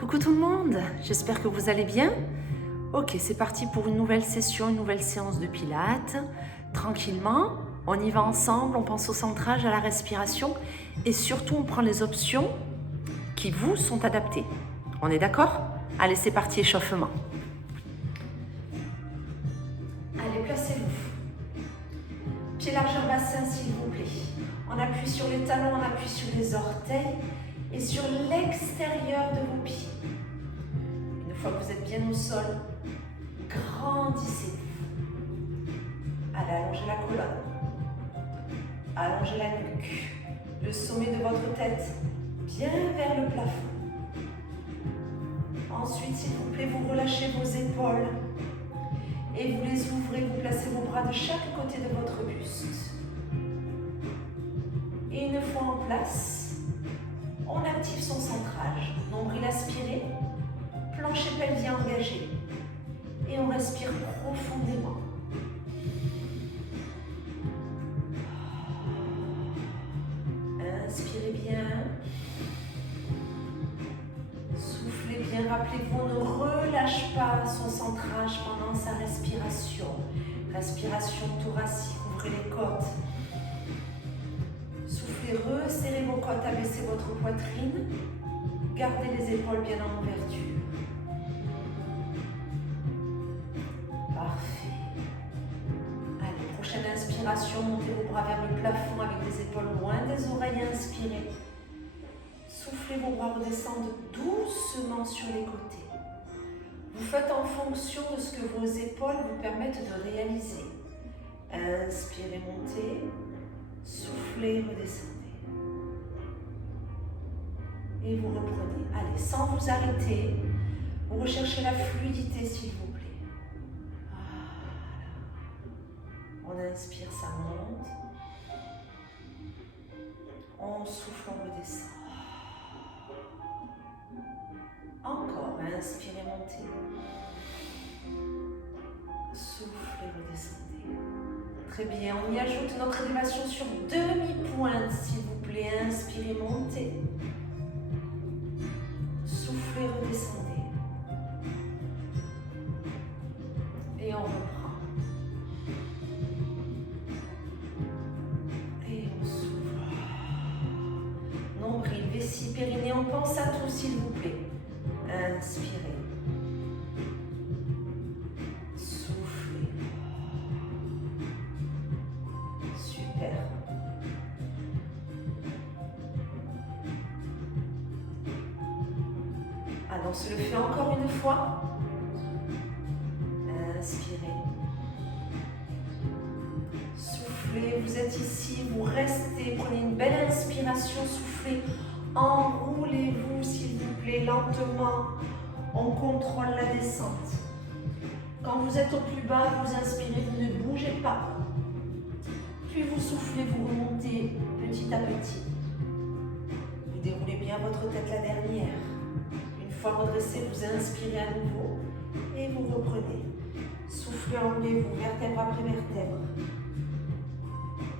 Coucou tout le monde, j'espère que vous allez bien. Ok, c'est parti pour une nouvelle session, une nouvelle séance de pilates. Tranquillement, on y va ensemble, on pense au centrage, à la respiration et surtout on prend les options qui vous sont adaptées. On est d'accord? Allez, c'est parti, échauffement. Allez, placez-vous. Pied largeur bassin s'il vous plaît. On appuie sur les talons, on appuie sur les orteils et sur l'extérieur de vos pieds. Une fois que vous êtes bien au sol, grandissez-vous. Allez, allongez la colonne. Allongez la nuque. Le sommet de votre tête bien vers le plafond. Ensuite, s'il vous plaît, vous relâchez vos épaules et vous les ouvrez, vous placez vos bras de chaque côté de votre buste. Et une fois en place, on active son centrage. Nombril aspiré, plancher pelvien engagé. Et on respire profondément. Inspirez bien. Soufflez bien. Rappelez-vous, on ne relâche pas son centrage pendant sa respiration. Respiration thoracique, ouvrez les côtes. Soufflez, resserrez vos côtes, abaissez votre poitrine. Gardez les épaules bien en ouverture. Parfait. Allez, prochaine inspiration, montez vos bras vers le plafond avec les épaules loin des oreilles. Inspirez. Soufflez, vos bras redescendent doucement sur les côtés. Vous faites en fonction de ce que vos épaules vous permettent de réaliser. Inspirez, montez. Soufflez, redescendez. Et vous reprenez. Allez, sans vous arrêter, vous recherchez la fluidité s'il vous plaît. Voilà. On inspire, ça monte. On souffle, on redescend. Encore, inspirez, montez. Soufflez, redescendez. Très bien, on y ajoute notre élévation sur demi-pointe, s'il vous plaît. Inspirez, montez. Soufflez, redescendez. Et on reprend. Et on souffle. Nombril, vessie, périnée, on pense à tout, s'il vous plaît. Inspirez. Soufflez. Super. Allez, on se le fait encore une fois. Inspirez. Soufflez, vous êtes ici, vous restez, prenez une belle inspiration, soufflez. Enroulez-vous s'il vous plaît, lentement. On contrôle la descente. Quand vous êtes au plus bas, vous inspirez, vous ne bougez pas. Puis vous soufflez, vous remontez petit à petit. Vous déroulez bien votre tête, la dernière. Une fois redressé, vous inspirez à nouveau et vous reprenez. Soufflez, enroulez-vous, vertèbre après vertèbre.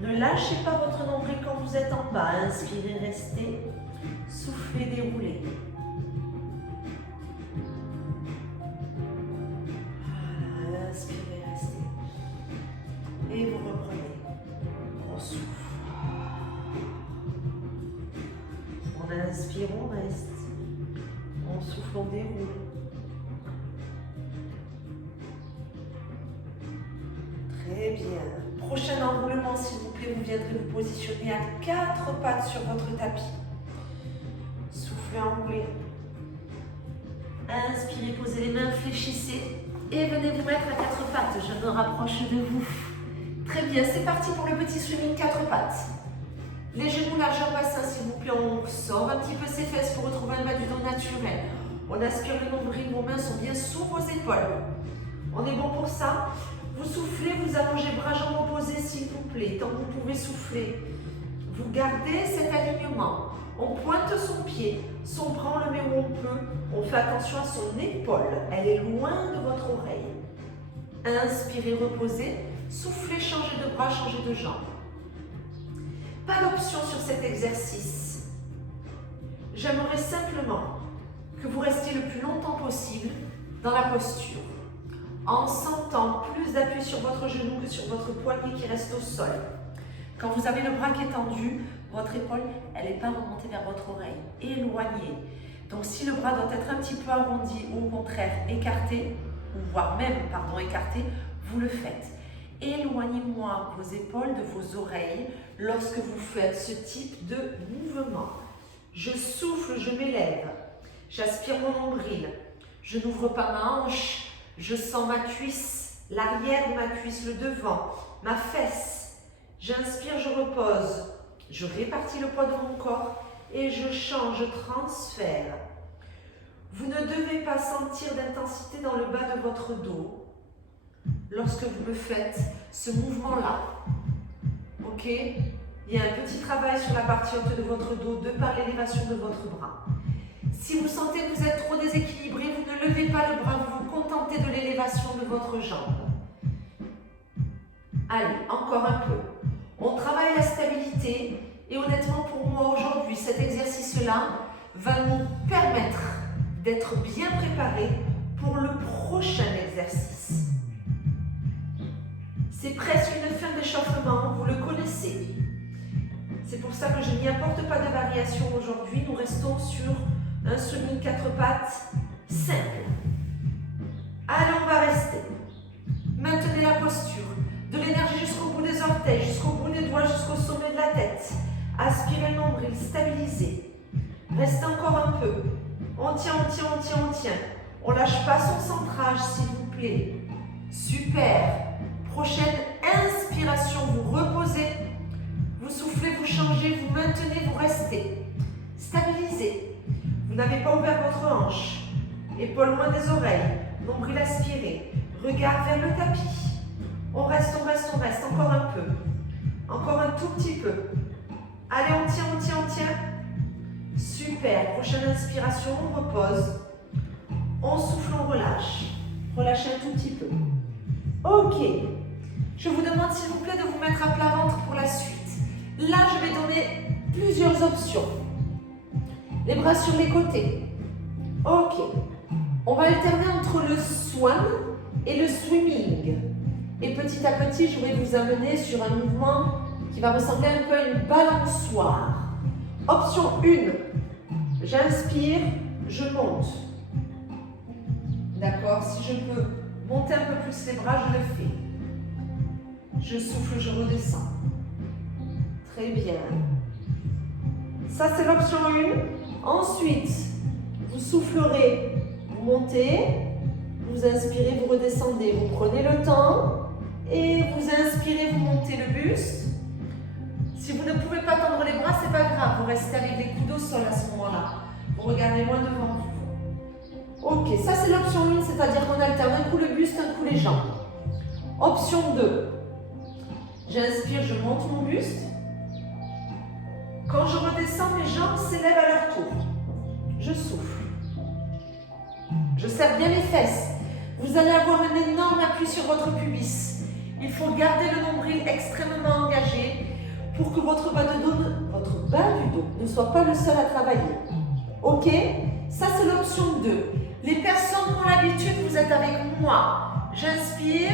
Ne lâchez pas votre nombril quand vous êtes en bas. Inspirez, restez. Soufflez, déroulez. Voilà, inspirez, restez. Et vous reprenez. On souffle. On inspire, on reste. On souffle, on déroule. Très bien. Prochain enroulement, s'il vous plaît, vous viendrez vous positionner à 4 pattes sur votre tapis. Soufflez, enroulez. Inspirez, posez les mains, fléchissez et venez vous mettre à 4 pattes. Je me rapproche de vous. Très bien, c'est parti pour le petit swimming 4 pattes. Les genoux largeur bassin, s'il vous plaît, on sort un petit peu ses fesses pour retrouver un bas du dos naturel. On aspire le nombril, vos mains sont bien sous vos épaules. On est bon pour ça. Vous soufflez, vous allongez bras jambes opposés, s'il vous plaît. Tant que vous pouvez souffler, vous gardez cet alignement. On pointe son pied, son bras, on le met où on peut. On fait attention à son épaule. Elle est loin de votre oreille. Inspirez, reposez. Soufflez, changez de bras, changez de jambe. Pas d'option sur cet exercice. J'aimerais simplement que vous restiez le plus longtemps possible dans la posture, en sentant plus d'appui sur votre genou que sur votre poignet qui reste au sol. Quand vous avez le bras qui est tendu, votre épaule, elle n'est pas remontée vers votre oreille, éloignée. Donc si le bras doit être un petit peu arrondi ou au contraire écarté, ou voire même, écarté, vous le faites. Éloignez-moi vos épaules de vos oreilles lorsque vous faites ce type de mouvement. Je souffle, je m'élève. J'aspire mon nombril. Je n'ouvre pas ma hanche. Je sens ma cuisse, l'arrière de ma cuisse, le devant, ma fesse. J'inspire, je repose. Je répartis le poids de mon corps et je change, je transfère. Vous ne devez pas sentir d'intensité dans le bas de votre dos lorsque vous me faites ce mouvement-là. Ok? Il y a un petit travail sur la partie haute de votre dos de par l'élévation de votre bras. Si vous sentez que vous êtes trop déséquilibré, vous ne levez pas le bras, vous vous contentez de l'élévation de votre jambe. Allez, encore un peu. On travaille la stabilité et honnêtement pour moi aujourd'hui, cet exercice-là va nous permettre d'être bien préparé pour le prochain exercice. C'est presque une fin d'échauffement, vous le connaissez. C'est pour ça que je n'y apporte pas de variation aujourd'hui. Nous restons sur un swimming 4 pattes simple. Allez, on va rester. Maintenez la posture. De l'énergie jusqu'au bout des orteils, jusqu'au bout des doigts, jusqu'au sommet de la tête. Aspirez le nombril, stabilisez. Restez encore un peu. On tient, on tient, on tient, on tient. On ne lâche pas son centrage, s'il vous plaît. Super. Prochaine inspiration, vous reposez. Vous soufflez, vous changez, vous maintenez, vous restez. Stabilisez. Vous n'avez pas ouvert votre hanche. Épaules loin des oreilles. Nombril aspiré. Regard vers le tapis. On reste, on reste, on reste. Encore un peu. Encore un tout petit peu. Allez, on tient, on tient, on tient. Super. Prochaine inspiration, on repose. On souffle, on relâche. Relâchez un tout petit peu. Ok. Je vous demande s'il vous plaît de vous mettre à plat ventre pour la suite. Là, je vais donner plusieurs options. Les bras sur les côtés. Ok. On va alterner entre le swan et le swimming. Et petit à petit, je vais vous amener sur un mouvement qui va ressembler un peu à une balançoire. Option 1. J'inspire, je monte. D'accord? Si je peux monter un peu plus les bras, je le fais. Je souffle, je redescends. Très bien. Ça, c'est l'option 1. Ensuite, vous soufflerez, vous montez, vous inspirez, vous redescendez. Vous prenez le temps et vous inspirez, vous montez le buste. Si vous ne pouvez pas tendre les bras, c'est pas grave. Vous restez avec les coudes au sol à ce moment-là. Vous regardez loin devant vous. Ok, ça c'est l'option 1, c'est-à-dire qu'on alterne un coup le buste, un coup les jambes. Option 2. J'inspire, je monte mon buste. Quand je redescends, mes jambes s'élèvent à leur tour. Je souffle. Je serre bien les fesses. Vous allez avoir un énorme appui sur votre pubis. Il faut garder le nombril extrêmement engagé pour que votre bas du dos ne soit pas le seul à travailler. Ok? Ça, c'est l'option 2. Les personnes qui ont l'habitude, vous êtes avec moi. J'inspire,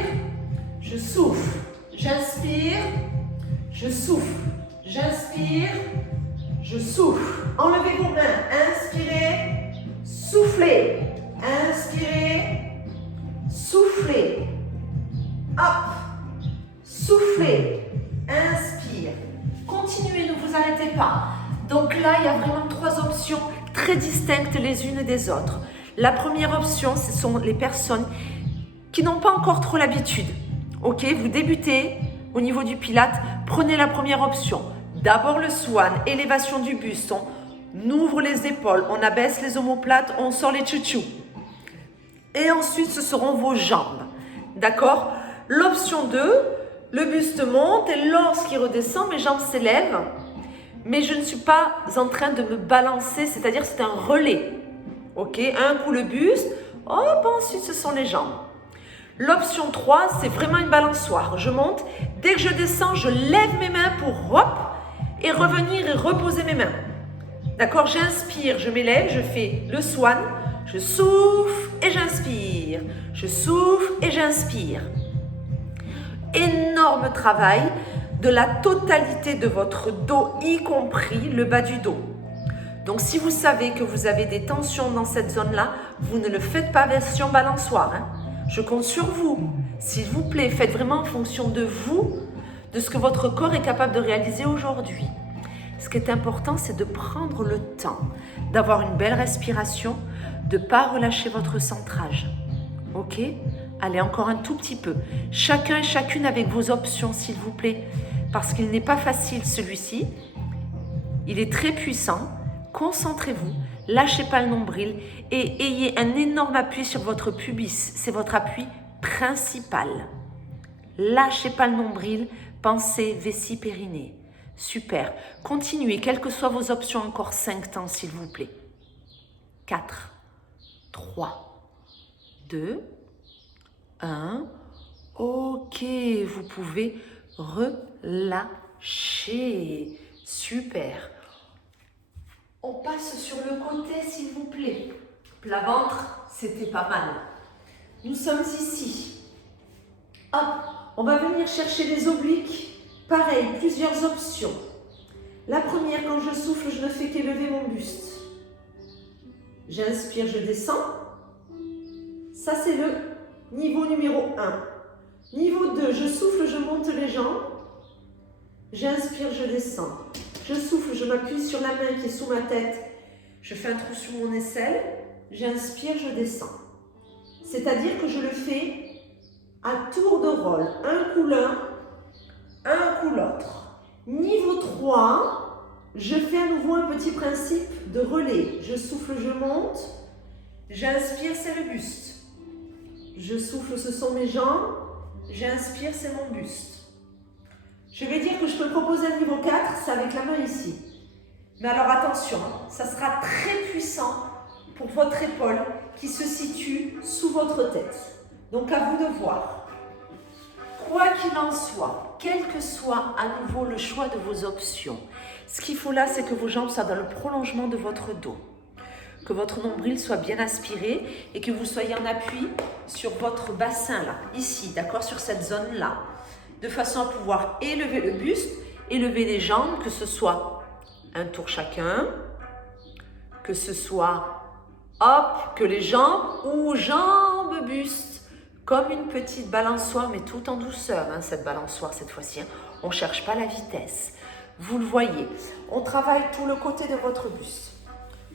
je souffle. J'inspire, je souffle. J'inspire, je souffle. Enlevez vos mains. Inspirez, soufflez. Inspirez, soufflez. Hop. Soufflez. Inspire. Continuez, ne vous arrêtez pas. Donc là, il y a vraiment 3 options très distinctes les unes des autres. La première option, ce sont les personnes qui n'ont pas encore trop l'habitude. Ok, vous débutez au niveau du pilate, prenez la première option. D'abord le swan, élévation du buste, on ouvre les épaules, on abaisse les omoplates, on sort les chouchous. Et ensuite, ce seront vos jambes. D'accord? L'option 2, le buste monte et lorsqu'il redescend, mes jambes s'élèvent. Mais je ne suis pas en train de me balancer, c'est-à-dire c'est un relais. Ok, un coup le buste, hop, ensuite ce sont les jambes. L'option 3, c'est vraiment une balançoire. Je monte, dès que je descends, je lève mes mains pour hop, et revenir et reposer mes mains. D'accord, j'inspire, je m'élève, je fais le swan, je souffle et j'inspire. Je souffle et j'inspire. Énorme travail de la totalité de votre dos, y compris le bas du dos. Donc si vous savez que vous avez des tensions dans cette zone-là, vous ne le faites pas version balançoire. Hein. Je compte sur vous. S'il vous plaît, faites vraiment en fonction de vous, de ce que votre corps est capable de réaliser aujourd'hui. Ce qui est important, c'est de prendre le temps, d'avoir une belle respiration, de ne pas relâcher votre centrage. Ok ? Allez, encore un tout petit peu. Chacun et chacune avec vos options, s'il vous plaît, parce qu'il n'est pas facile celui-ci. Il est très puissant. Concentrez-vous, lâchez pas le nombril et ayez un énorme appui sur votre pubis. C'est votre appui principal. Lâchez pas le nombril, pensez vessie périnée. Super. Continuez, quelles que soient vos options, encore 5 temps, s'il vous plaît. 4, 3, 2, 1. Ok, vous pouvez relâcher. Super. On passe sur le côté, s'il vous plaît. Plat ventre, c'était pas mal. Nous sommes ici. Hop, on va venir chercher les obliques. Pareil, plusieurs options. La première, quand je souffle, je ne fais qu'élever mon buste. J'inspire, je descends. Ça, c'est le niveau numéro 1. Niveau 2, je souffle, je monte les jambes. J'inspire, je descends. Je souffle, je m'appuie sur la main qui est sous ma tête. Je fais un trou sur mon aisselle. J'inspire, je descends. C'est-à-dire que je le fais à tour de rôle. Un coup l'un, un coup l'autre. Niveau 3, je fais à nouveau un petit principe de relais. Je souffle, je monte. J'inspire, c'est le buste. Je souffle, ce sont mes jambes. J'inspire, c'est mon buste. Je vais dire que je peux proposer un niveau 4, c'est avec la main ici. Mais alors attention, ça sera très puissant pour votre épaule qui se situe sous votre tête. Donc à vous de voir. Quoi qu'il en soit, quel que soit à nouveau le choix de vos options, ce qu'il faut là, c'est que vos jambes soient dans le prolongement de votre dos. Que votre nombril soit bien aspiré et que vous soyez en appui sur votre bassin là, ici, d'accord, sur cette zone-là. De façon à pouvoir élever le buste, élever les jambes, que ce soit un tour chacun, que ce soit, hop, que les jambes ou jambes buste, comme une petite balançoire, mais tout en douceur, hein, cette balançoire cette fois-ci. Hein. On ne cherche pas la vitesse. Vous le voyez, on travaille tout le côté de votre buste.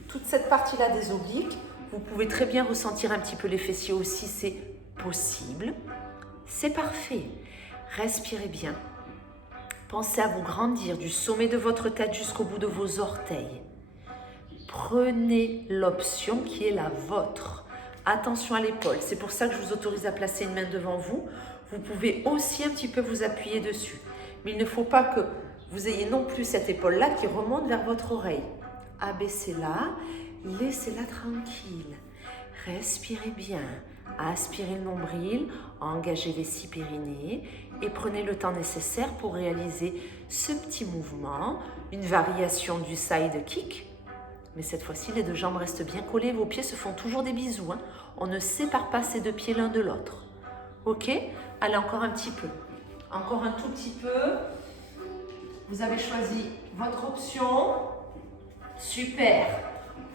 Toute cette partie-là des obliques, vous pouvez très bien ressentir un petit peu les fessiers aussi, c'est possible. C'est parfait. Respirez bien. Pensez à vous grandir du sommet de votre tête jusqu'au bout de vos orteils. Prenez l'option qui est la vôtre. Attention à l'épaule. C'est pour ça que je vous autorise à placer une main devant vous. Vous pouvez aussi un petit peu vous appuyer dessus. Mais il ne faut pas que vous ayez non plus cette épaule-là qui remonte vers votre oreille. Abaissez-la, laissez-la tranquille. Respirez bien. Aspirez le nombril, engagez vessie périnée et prenez le temps nécessaire pour réaliser ce petit mouvement, une variation du side kick. Mais cette fois-ci, les deux jambes restent bien collées, vos pieds se font toujours des bisous. Hein. On ne sépare pas ces deux pieds l'un de l'autre. Ok? Allez, encore un petit peu. Encore un tout petit peu. Vous avez choisi votre option. Super.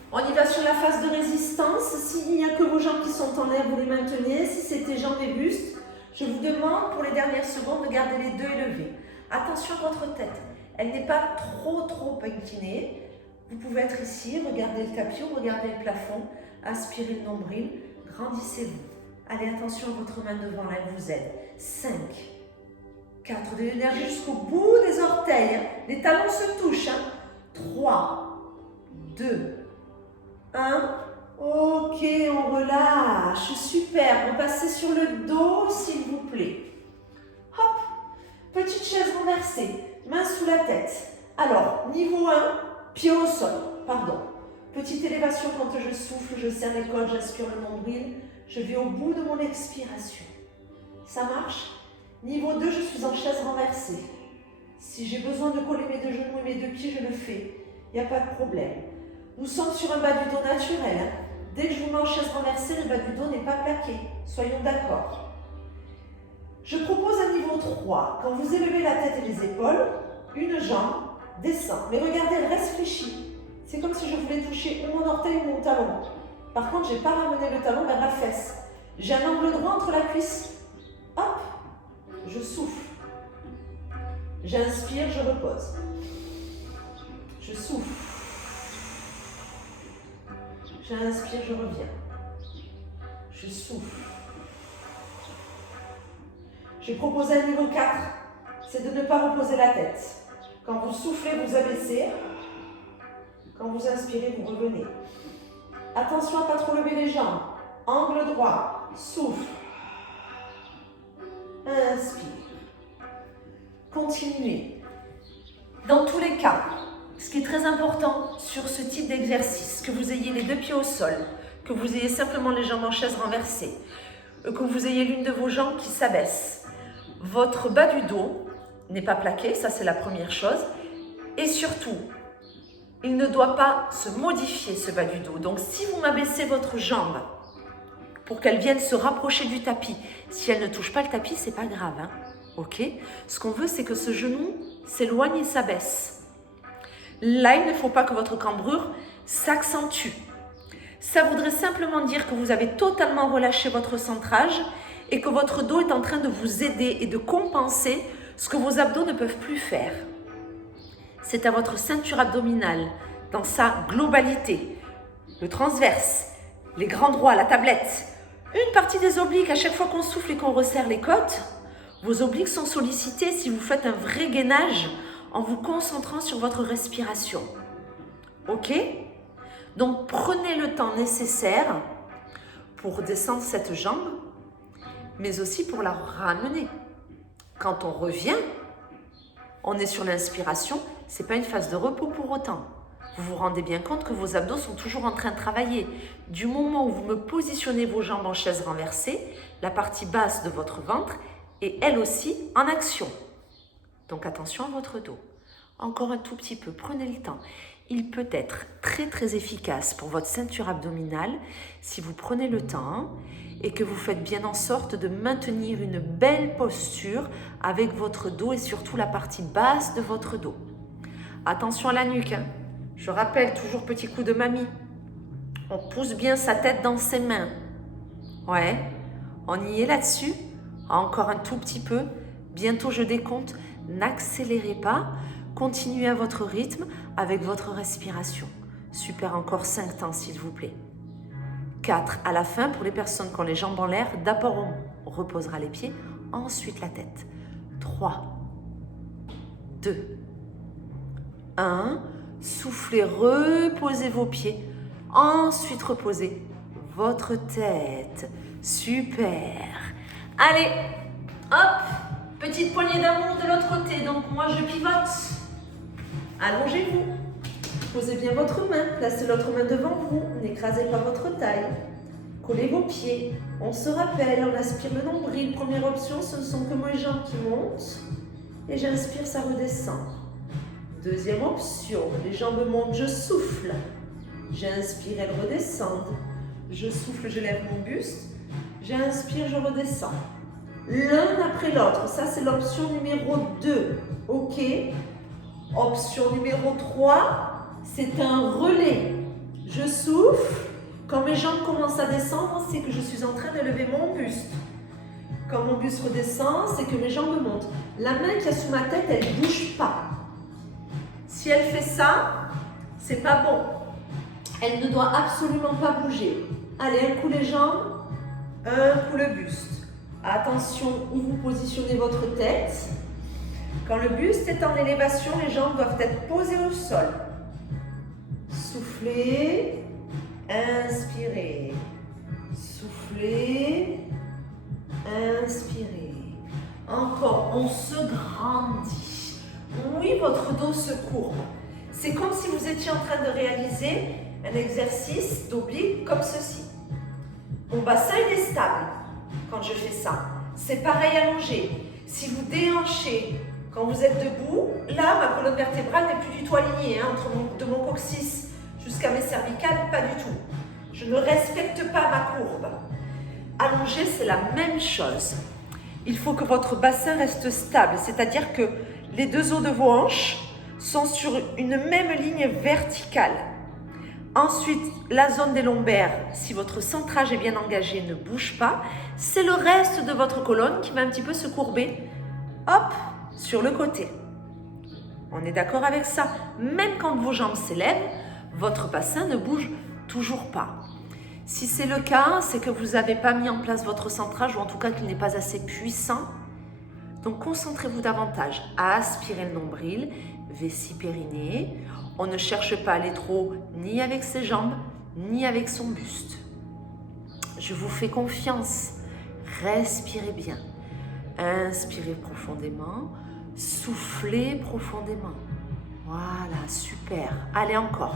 On y va sur la phase de résistance. S'il n'y a que vos jambes qui sont en l'air, vous les maintenez. Si c'était jambes et buste, je vous demande pour les dernières secondes de garder les deux élevés. Attention à votre tête. Elle n'est pas trop inclinée. Vous pouvez être ici, regardez le tapis ou regardez le plafond. Aspirez le nombril, grandissez-vous. Allez, attention à votre main devant, là, elle vous aide. 5, 4, de l'énergie jusqu'au bout des orteils. Hein. Les talons se touchent. Hein. 3, 2, 1, ok, on relâche, super, repassez sur le dos s'il vous plaît. Hop, petite chaise renversée, main sous la tête. Alors, niveau 1, pied au sol, pardon. Petite élévation quand je souffle, je serre les côtes, j'aspire le nombril, je vais au bout de mon expiration. Ça marche? Niveau 2, je suis en chaise renversée. Si j'ai besoin de coller mes deux genoux et mes deux pieds, je le fais. Il n'y a pas de problème. Nous sommes sur un bas du dos naturel. Hein. Dès que je vous mets en chaise renversée, le bas du dos n'est pas plaqué. Soyons d'accord. Je propose un niveau 3. Quand vous élevez la tête et les épaules, une jambe descend. Mais regardez, elle reste fléchie. C'est comme si je voulais toucher ou mon orteil ou mon talon. Par contre, je n'ai pas ramené le talon vers la fesse. J'ai un angle droit entre la cuisse. Hop, je souffle. J'inspire, je repose. Je souffle. J'inspire, je reviens. Je souffle. J'ai proposé un niveau 4, c'est de ne pas reposer la tête. Quand vous soufflez, vous abaissez. Quand vous inspirez, vous revenez. Attention à ne pas trop lever les jambes. Angle droit, souffle. Inspire. Continuez. Dans tous les cas, ce qui est très important sur ce type d'exercice, que vous ayez les deux pieds au sol, que vous ayez simplement les jambes en chaise renversée, que vous ayez l'une de vos jambes qui s'abaisse, votre bas du dos n'est pas plaqué, ça c'est la première chose, et surtout, il ne doit pas se modifier ce bas du dos. Donc si vous m'abaissez votre jambe pour qu'elle vienne se rapprocher du tapis, si elle ne touche pas le tapis, c'est pas grave, hein, ok? Ce qu'on veut, c'est que ce genou s'éloigne et s'abaisse. Là, il ne faut pas que votre cambrure s'accentue. Ça voudrait simplement dire que vous avez totalement relâché votre centrage et que votre dos est en train de vous aider et de compenser ce que vos abdos ne peuvent plus faire. C'est à votre ceinture abdominale, dans sa globalité, le transverse, les grands droits, la tablette, une partie des obliques, à chaque fois qu'on souffle et qu'on resserre les côtes, vos obliques sont sollicités si vous faites un vrai gainage en vous concentrant sur votre respiration. Ok? Donc prenez le temps nécessaire pour descendre cette jambe, mais aussi pour la ramener. Quand on revient, on est sur l'inspiration, ce n'est pas une phase de repos pour autant. Vous vous rendez bien compte que vos abdos sont toujours en train de travailler. Du moment où vous me positionnez vos jambes en chaise renversée, la partie basse de votre ventre est elle aussi en action. Donc attention à votre dos. Encore un tout petit peu, prenez le temps. Il peut être très très efficace pour votre ceinture abdominale si vous prenez le temps et que vous faites bien en sorte de maintenir une belle posture avec votre dos et surtout la partie basse de votre dos. Attention à la nuque, hein. Je rappelle, toujours petit coup de mamie. On pousse bien sa tête dans ses mains. Ouais, on y est là-dessus. Encore un tout petit peu. Bientôt je décompte. N'accélérez pas. Continuez à votre rythme avec votre respiration. Super, encore 5 temps s'il vous plaît. 4. À la fin, pour les personnes qui ont les jambes en l'air, d'abord on reposera les pieds, ensuite la tête. 3, 2, 1. Soufflez, reposez vos pieds. Ensuite, reposez votre tête. Super. Allez, hop, petite poignée d'amour de l'autre côté. Donc moi, je pivote. Allongez-vous. Posez bien votre main. Placez l'autre main devant vous. N'écrasez pas votre taille. Collez vos pieds. On se rappelle, on aspire le nombril. Première option, ce ne sont que mes jambes qui montent. Et j'inspire, ça redescend. Deuxième option, les jambes montent, je souffle. J'inspire, elles redescendent. Je souffle, je lève mon buste. J'inspire, je redescends. L'un après l'autre, ça c'est l'option numéro 2. Ok. Option numéro 3, c'est un relais. Je souffle. Quand mes jambes commencent à descendre, c'est que je suis en train de lever mon buste. Quand mon buste redescend, c'est que mes jambes montent. La main qui est sous ma tête, elle ne bouge pas. Si elle fait ça, c'est pas bon. Elle ne doit absolument pas bouger. Allez, un coup les jambes, un coup le buste. Attention où vous positionnez votre tête. Quand le buste est en élévation, les jambes doivent être posées au sol. Soufflez, inspirez. Soufflez, inspirez. Encore, on se grandit. Oui, votre dos se courbe. C'est comme si vous étiez en train de réaliser un exercice d'oblique comme ceci. Mon bassin est stable quand je fais ça. C'est pareil allongé. Si vous déhanchez quand vous êtes debout, là, ma colonne vertébrale n'est plus du tout alignée entre de mon coccyx jusqu'à mes cervicales, pas du tout. Je ne respecte pas ma courbe. Allongé, c'est la même chose. Il faut que votre bassin reste stable, c'est-à-dire que les deux os de vos hanches sont sur une même ligne verticale. Ensuite, la zone des lombaires, si votre centrage est bien engagé, ne bouge pas. C'est le reste de votre colonne qui va un petit peu se courber, hop, sur le côté. On est d'accord avec ça? Même quand vos jambes s'élèvent, votre bassin ne bouge toujours pas. Si c'est le cas, c'est que vous n'avez pas mis en place votre centrage ou en tout cas qu'il n'est pas assez puissant. Donc concentrez-vous davantage à aspirer le nombril, vessie périnée. On ne cherche pas à aller trop ni avec ses jambes, ni avec son buste. Je vous fais confiance. Respirez bien. Inspirez profondément. Soufflez profondément. Voilà, super. Allez encore.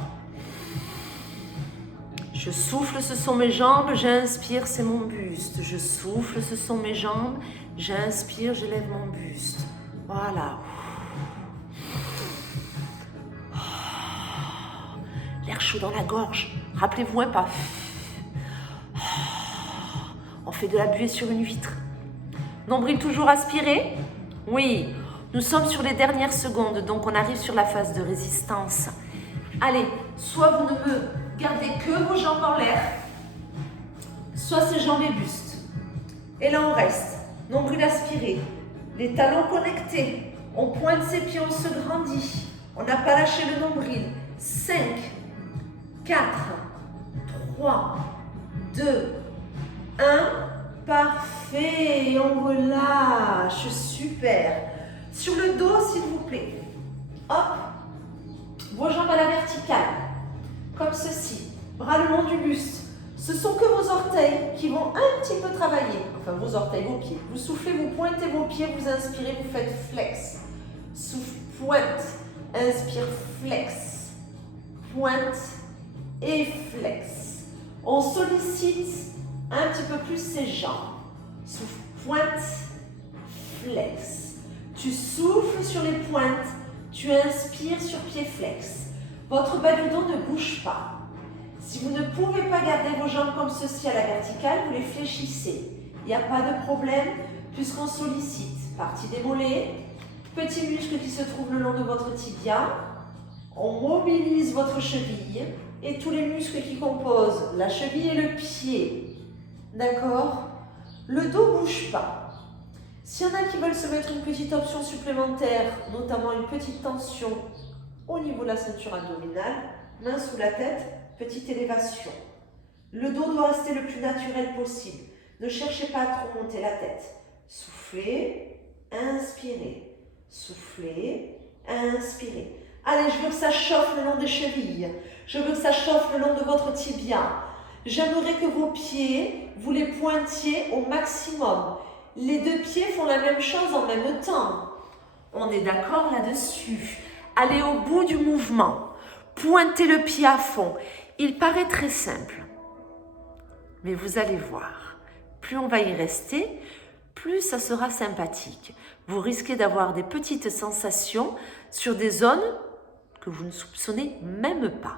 Je souffle, ce sont mes jambes. J'inspire, c'est mon buste. Je souffle, ce sont mes jambes. J'inspire, j'élève mon buste. Voilà. L'air chaud dans la gorge. Rappelez-vous un pas. On fait de la buée sur une vitre. Nombril toujours aspiré. Oui, nous sommes sur les dernières secondes, donc on arrive sur la phase de résistance. Allez, soit vous ne me gardez que vos jambes en l'air, soit ses jambes et buste. Et là on reste. Nombril aspiré. Les talons connectés. On pointe ses pieds, on se grandit. On n'a pas lâché le nombril. 5, 4, 3, 2, 1. Parfait. Et on relâche. Super. Sur le dos, s'il vous plaît. Hop. Vos jambes à la verticale. Comme ceci. Bras le long du buste. Ce sont que vos orteils qui vont un petit peu travailler. Enfin, vos orteils, vos pieds. Vous soufflez, vous pointez vos pieds, vous inspirez, vous faites flex. Souffle, pointe. Inspire, flex. Pointe et flex. On sollicite un petit peu plus ses jambes. Souffle, pointe, flex. Tu souffles sur les pointes, tu inspires sur pied flex. Votre bas du dos ne bouge pas. Si vous ne pouvez pas garder vos jambes comme ceci à la verticale, vous les fléchissez. Il n'y a pas de problème puisqu'on sollicite partie des mollets, petits muscles qui se trouvent le long de votre tibia. On mobilise votre cheville et tous les muscles qui composent la cheville et le pied. D'accord? Le dos ne bouge pas. S'il y en a qui veulent se mettre une petite option supplémentaire, notamment une petite tension au niveau de la ceinture abdominale, main sous la tête, petite élévation. Le dos doit rester le plus naturel possible. Ne cherchez pas à trop monter la tête. Soufflez, inspirez. Soufflez, inspirez. Allez, je veux que ça chauffe le long des chevilles. Je veux que ça chauffe le long de votre tibia. J'aimerais que vos pieds, vous les pointiez au maximum. Les deux pieds font la même chose en même temps. On est d'accord là-dessus. Allez au bout du mouvement. Pointez le pied à fond. Il paraît très simple. Mais vous allez voir, plus on va y rester, plus ça sera sympathique. Vous risquez d'avoir des petites sensations sur des zones que vous ne soupçonnez même pas.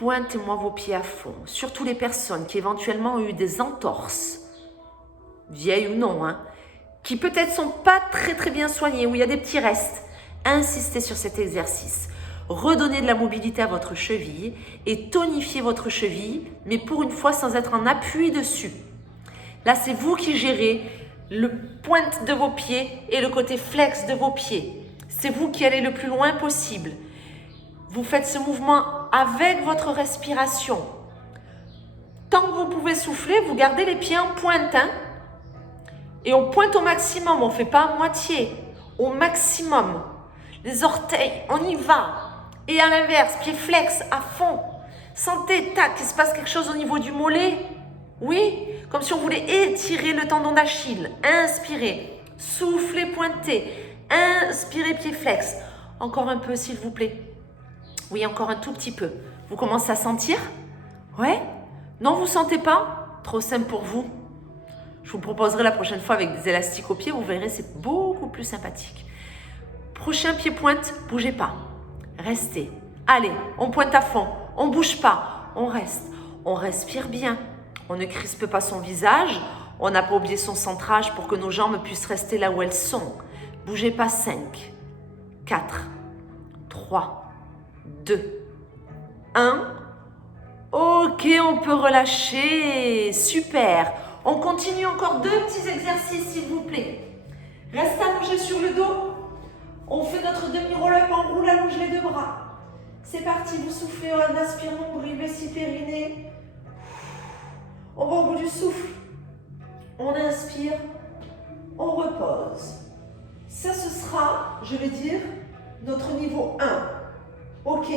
Pointez-moi vos pieds à fond, surtout les personnes qui éventuellement ont eu des entorses, vieilles ou non, qui peut-être sont pas très bien soignées, où il y a des petits restes. Insistez sur cet exercice. Redonnez de la mobilité à votre cheville et tonifiez votre cheville, mais pour une fois sans être en appui dessus. Là, c'est vous qui gérez le pointe de vos pieds et le côté flex de vos pieds. C'est vous qui allez le plus loin possible. Vous faites ce mouvement avec votre respiration. Tant que vous pouvez souffler, vous gardez les pieds en pointe. Et on pointe au maximum, on ne fait pas à moitié. Au maximum. Les orteils, on y va. Et à l'inverse, pied flex à fond. Sentez, tac, il se passe quelque chose au niveau du mollet. Oui, comme si on voulait étirer le tendon d'Achille. Inspirez, soufflez, pointez. Inspirez, pied flex. Encore un peu, s'il vous plaît. Oui, encore un tout petit peu. Vous commencez à sentir? Ouais? Non, vous sentez pas? Trop simple pour vous. Je vous proposerai la prochaine fois avec des élastiques aux pieds. Vous verrez, c'est beaucoup plus sympathique. Prochain pied-pointe, bougez pas. Restez. Allez, on pointe à fond. On ne bouge pas, on reste. On respire bien. On ne crispe pas son visage. On n'a pas oublié son centrage pour que nos jambes puissent rester là où elles sont. Bougez pas. 5, 4, 3, 2, 1. Ok, on peut relâcher. Super. On continue encore 2 petits exercices, s'il vous plaît. Reste allongé sur le dos. On fait notre demi-roll-up, on roule, allonge les 2 bras. C'est parti, vous soufflez, on inspire nombril, vessie périnée. On va au bout du souffle. On inspire, on repose. Ça, ce sera, je vais dire, notre niveau 1. Ok?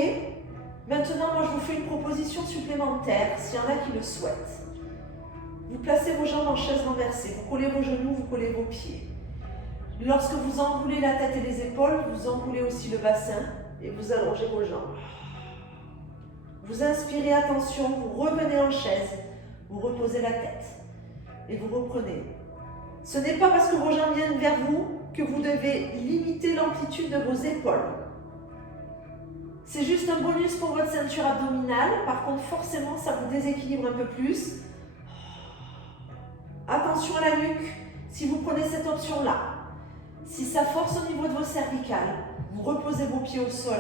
Maintenant, moi, je vous fais une proposition supplémentaire, s'il y en a qui le souhaitent. Vous placez vos jambes en chaise renversée, vous collez vos genoux, vous collez vos pieds. Lorsque vous enroulez la tête et les épaules, vous enroulez aussi le bassin et vous allongez vos jambes. Vous inspirez, attention, vous revenez en chaise, vous reposez la tête et vous reprenez. Ce n'est pas parce que vos jambes viennent vers vous que vous devez limiter l'amplitude de vos épaules. C'est juste un bonus pour votre ceinture abdominale. Par contre, forcément, ça vous déséquilibre un peu plus. Attention à la nuque, si vous prenez cette option-là. Si ça force au niveau de vos cervicales, vous reposez vos pieds au sol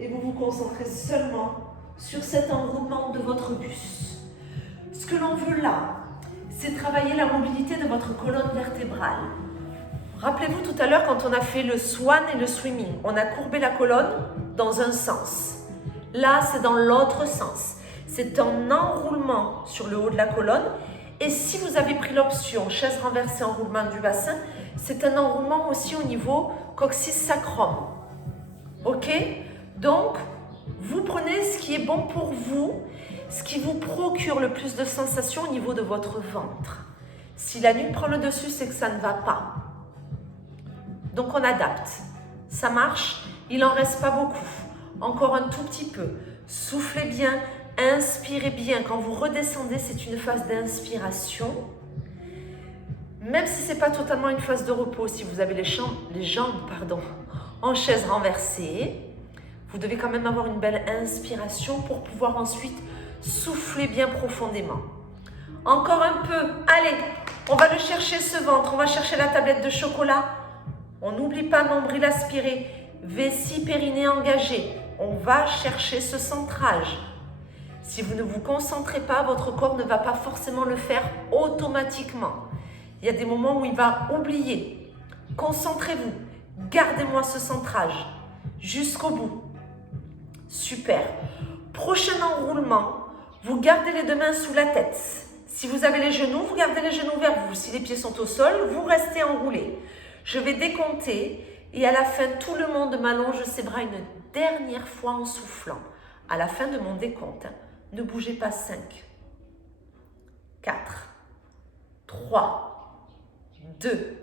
et vous vous concentrez seulement sur cet enroulement de votre buste. Ce que l'on veut là, c'est travailler la mobilité de votre colonne vertébrale. Rappelez-vous tout à l'heure quand on a fait le swan et le swimming, on a courbé la colonne dans un sens. Là, c'est dans l'autre sens. C'est un enroulement sur le haut de la colonne. Et si vous avez pris l'option chaise renversée, enroulement du bassin, c'est un enroulement aussi au niveau coccyx sacrum. Ok? Donc, vous prenez ce qui est bon pour vous, ce qui vous procure le plus de sensations au niveau de votre ventre. Si la nuque prend le dessus, c'est que ça ne va pas. Donc, on adapte. Ça marche, il n'en reste pas beaucoup. Encore un tout petit peu. Soufflez bien. Inspirez bien. Quand vous redescendez, c'est une phase d'inspiration. Même si ce n'est pas totalement une phase de repos, si vous avez les jambes en chaise renversée, vous devez quand même avoir une belle inspiration pour pouvoir ensuite souffler bien profondément. Encore un peu. Allez, on va le chercher ce ventre. On va chercher la tablette de chocolat. On n'oublie pas nombril aspiré, vessie périnée engagée. On va chercher ce centrage. Si vous ne vous concentrez pas, votre corps ne va pas forcément le faire automatiquement. Il y a des moments où il va oublier. Concentrez-vous. Gardez-moi ce centrage jusqu'au bout. Super. Prochain enroulement, vous gardez les 2 mains sous la tête. Si vous avez les genoux, vous gardez les genoux vers vous. Si les pieds sont au sol, vous restez enroulés. Je vais décompter et à la fin, tout le monde m'allonge ses bras une dernière fois en soufflant. À la fin de mon décompte, ne bougez pas. 5, 4, 3, 2,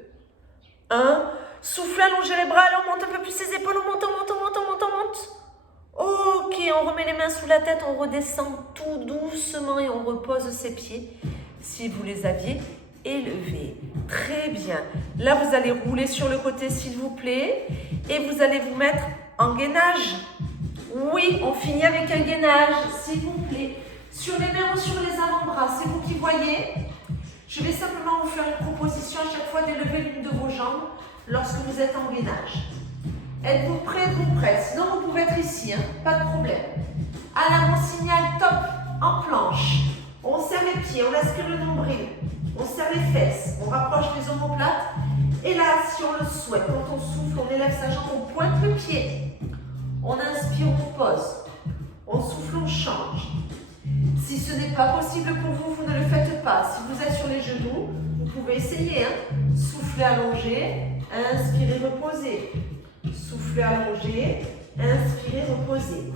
1. Soufflez, allongez les bras, alors on monte un peu plus ses épaules, on monte, on monte, on monte, on monte, on monte. Ok, on remet les mains sous la tête, on redescend tout doucement et on repose ses pieds si vous les aviez élevés. Très bien. Là, vous allez rouler sur le côté, s'il vous plaît, et vous allez vous mettre en gainage. Oui, on finit avec un gainage, s'il vous plaît. Sur les mains ou sur les avant-bras, c'est vous qui voyez. Je vais simplement vous faire une proposition à chaque fois d'élever l'une de vos jambes lorsque vous êtes en gainage. Êtes-vous prêts, êtes-vous prêts? Sinon, vous pouvez être ici, pas de problème. À la mon signal, top, en planche. On serre les pieds, on aspire le nombril. On serre les fesses, on rapproche les omoplates. Et là, si on le souhaite, quand on souffle, on élève sa jambe, on pointe le pied. On inspire, on pose. On souffle, on change. Si ce n'est pas possible pour vous, vous ne le faites pas. Si vous êtes sur les genoux, vous pouvez essayer. Soufflez, allongez, inspirez, reposez. Soufflez, allongez, inspirez, reposez.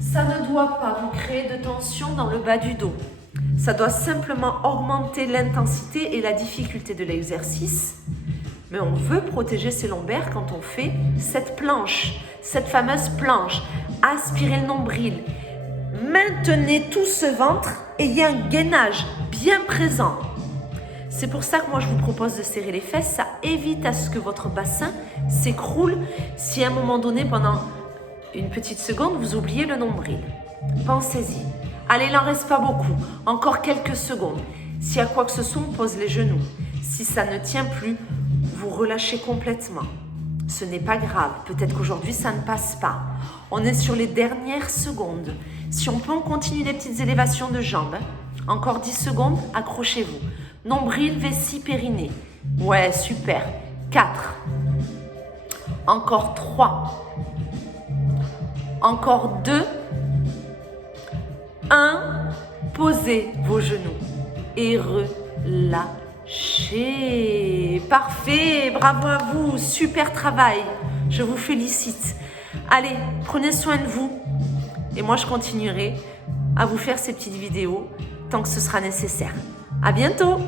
Ça ne doit pas vous créer de tension dans le bas du dos. Ça doit simplement augmenter l'intensité et la difficulté de l'exercice. Mais on veut protéger ses lombaires quand on fait cette planche, cette fameuse planche. Aspirez le nombril. Maintenez tout ce ventre et il y a un gainage bien présent. C'est pour ça que moi je vous propose de serrer les fesses. Ça évite à ce que votre bassin s'écroule si à un moment donné, pendant une petite seconde, vous oubliez le nombril. Pensez-y. Allez, il n'en reste pas beaucoup. Encore quelques secondes. S'il y a quoi que ce soit, on pose les genoux. Si ça ne tient plus, vous relâchez complètement. Ce n'est pas grave. Peut-être qu'aujourd'hui, ça ne passe pas. On est sur les dernières secondes. Si on peut, on continue les petites élévations de jambes. Encore 10 secondes, accrochez-vous. Nombril, vessie, périnée. Ouais, super. 4. Encore 3. Encore 2. 1. Posez vos genoux et relâchez. Parfait, bravo à vous, super travail. Je vous félicite. Allez, prenez soin de vous. Et moi, je continuerai à vous faire ces petites vidéos tant que ce sera nécessaire. À bientôt!